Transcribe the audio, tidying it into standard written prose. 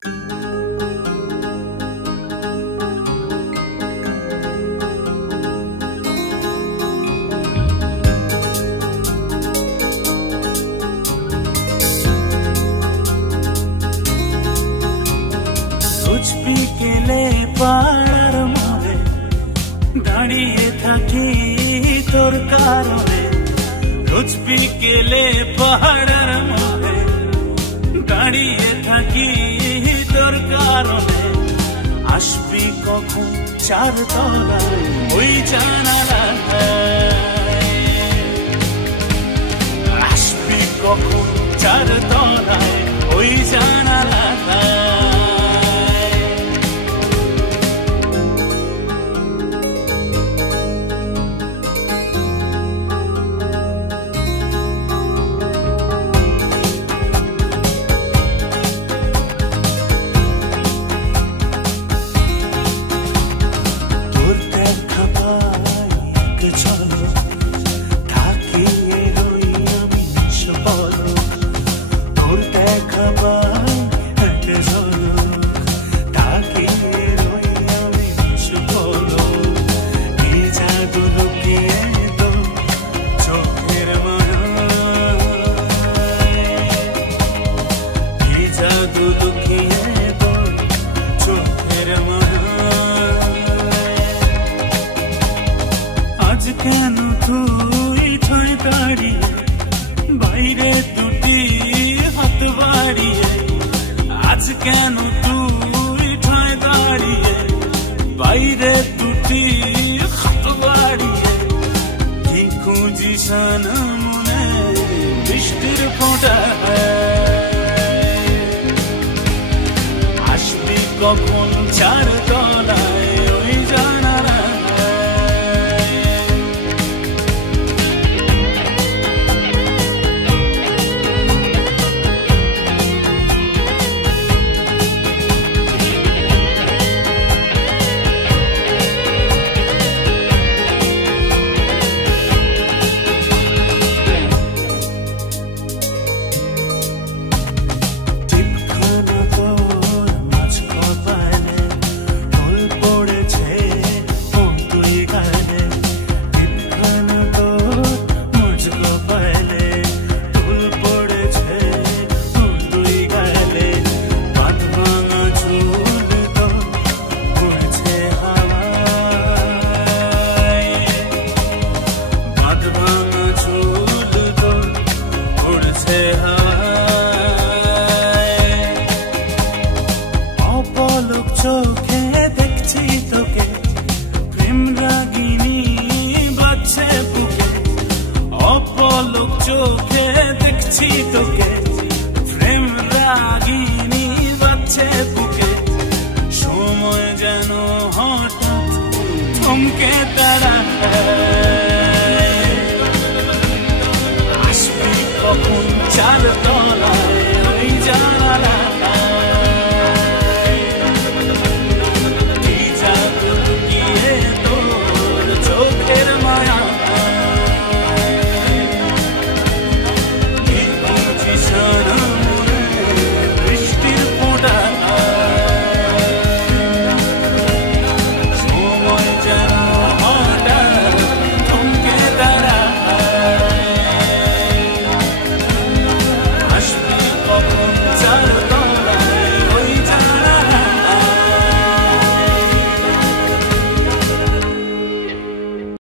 বিকেলে পাড়ার মোড়ে দাঁড়িয়ে থাকি তোর কারণে, রোজ বিকেলে পাড়ার মোড়ে দাঁড়িয়ে থাকি তোর কারণে। আসবি কখন চারতলা ওই জানালায়, আসবি কখন চারতলায় ওই জানালায়। কেন তুই ঠাঁই দাঁড়িয়ে বাইরে দুটি হাত বাড়িয়ে, আজ কেন তুই ঠাঁই দাঁড়িয়ে বাইরে দুটি হাত বাড়িয়ে। কি খুঁজিস না মনে বৃষ্টির ফোঁটা, আসবি কখন চারতলায় ওই জানা